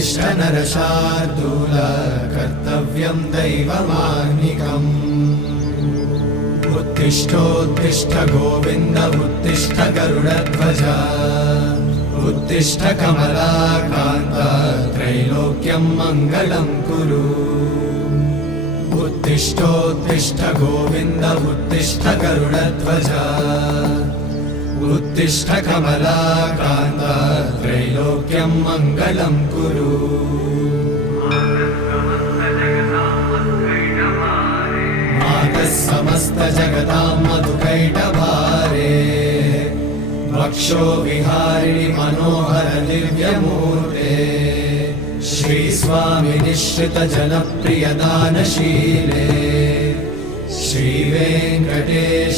उत्तिष्ठ नरशार्दूल कर्तव्यं दैवमाह्निकम् उत्तिष्ठोत्तिष्ठ गोविन्द उत्तिष्ठ गरुडध्वज उत्तिष्ठ कमलाकान्त त्रैलोक्यं मङ्गलं कुरु उत्तिष्ठोत्तिष्ठ गोविन्द उत्तिष्ठ गरुडध्वज उत्तिष्ठ कमलाकान्त त्रैलोक्यं मङ्गलं कुरु मातः समस्त जगतां मधुकैटभारे वक्षो विहारिणि मनोहर दिव्यमूर्ते श्रीस्वामि निश्रित जनप्रिय दानशीले श्रीवेङ्कटेश